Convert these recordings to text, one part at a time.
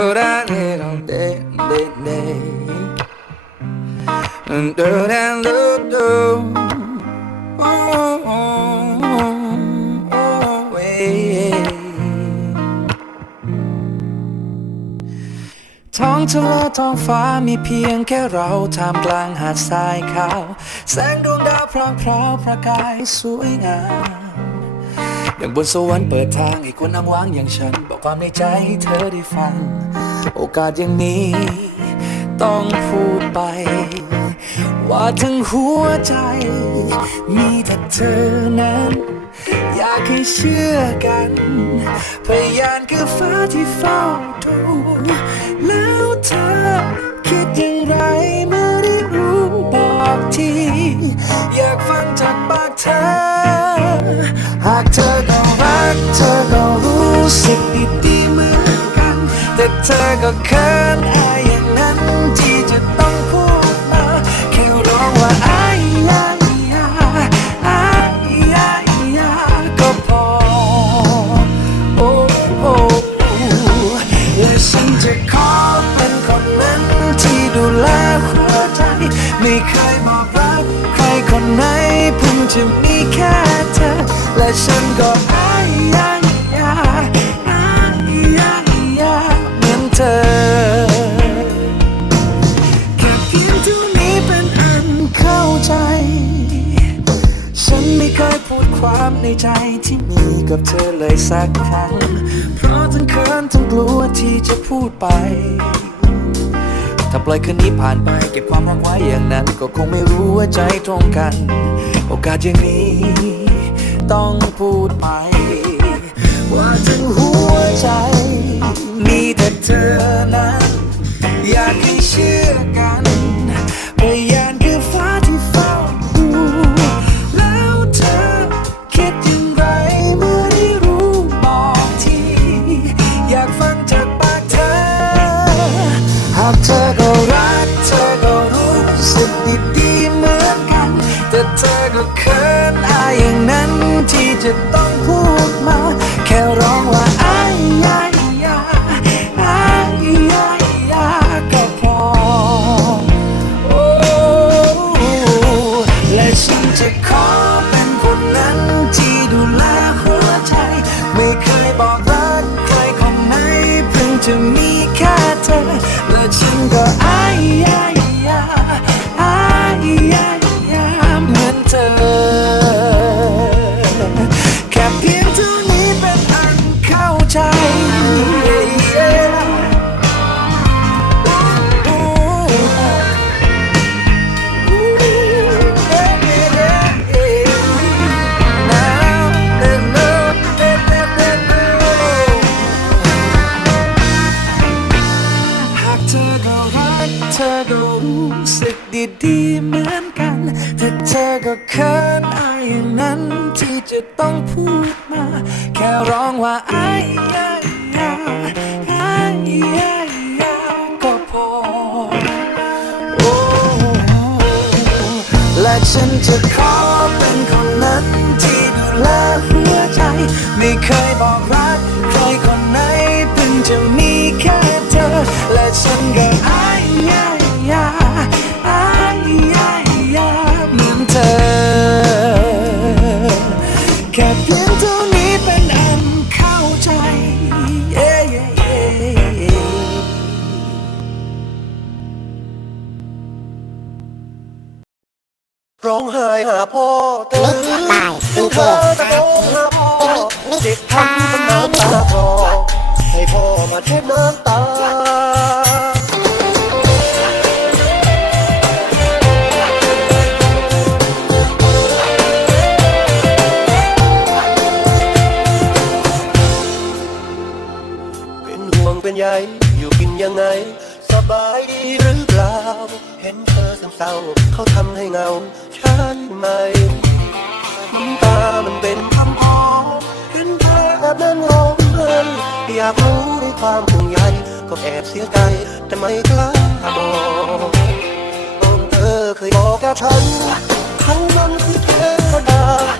Do da di do di di di. Do da do do. Oh oh oh yeah. ท้องทะเลท้องฟ้ามีเพียงแค่เราท่ามกลางหาดทรายขาว แสงดวงดาวพรางพราวประกายสวยงาม อย่างบนสวรรค์เปิดทางให้คนอ้างว้างอย่างฉัน บอกความในใจให้เธอได้ฟัง โอกาสอย่างนี้ ต้องพูดไป ว่าทั้งหัวใจ มีแต่เธอนั้น อยากให้เชื่อกัน พยานคือฟ้าที่เฝ้าดูแล้วเธอคิดอย่างไรเมื่อได้รู้บอกที อยากฟังจากปากเธอ เธอก็เขินอายอย่างนั้นที่จะต้องพูดมาแค่ร้องว่าอายยายาอายยายาก็พอโอ้โอ้และฉันจะขอเป็นคนนั้นที่ดูแลหัวใจ ไม่เคยบอกรักใครคนไหนเพิ่งจะมีแค่เธอ และฉันก็อายยายา พูดความในใจที่มีกับเธอเลยสักครั้ง เพราะทั้งเขินทั้งกลัวที่จะพูดไป ถ้าปล่อยคืนนี้ผ่านไป เก็บความรักไว้อย่างนั้น ก็คงไม่รู้ว่าใจตรงกัน โอกาสอย่างนี้ ต้องพูดไป หากเธอก็รักเธอก็รู้สึกดีๆเหมือนกัน แต่เธอก็เขินอายอย่างนั้นที่จะต้องพูดมา แค่ร้องว่าอายยายาอายยายาก็พอโอ้และฉันจะขอ อก็เขินอายอย่างนั้นที่จะต้องพูดมา แค่ร้องว่าอายยายาอายยายาก็พอโอ้และฉันจะขอเป็นคนนั้นที่ดูแลหัวใจ ไม่เคยบอกรักใครคนไหนเพิ่งจะมีแค่เธอ และฉันก็อาย น้ำตาคลอให้พ่อมาเช็ดน้ำตาเป็นห่วงเป็นใยอยู่กินยังไง สบายดีหรือเปล่า เห็นเธอเศร้าเขาทำให้เหงาใช่ไหมน้ำตา แบบนั้นร้องไห้อยากรู้ในความห่วงใยก็แอบเสียใจแต่ไม่กล้าบอกตอนเธอเคยบอกกับฉันเขานั้นคือเทวดาส่วนเธอก็คือนา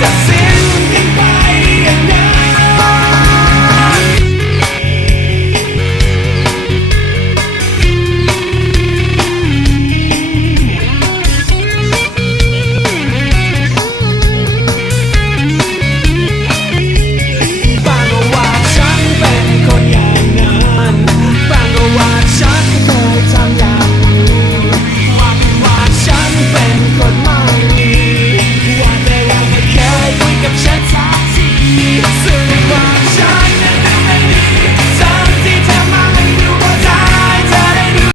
fantasía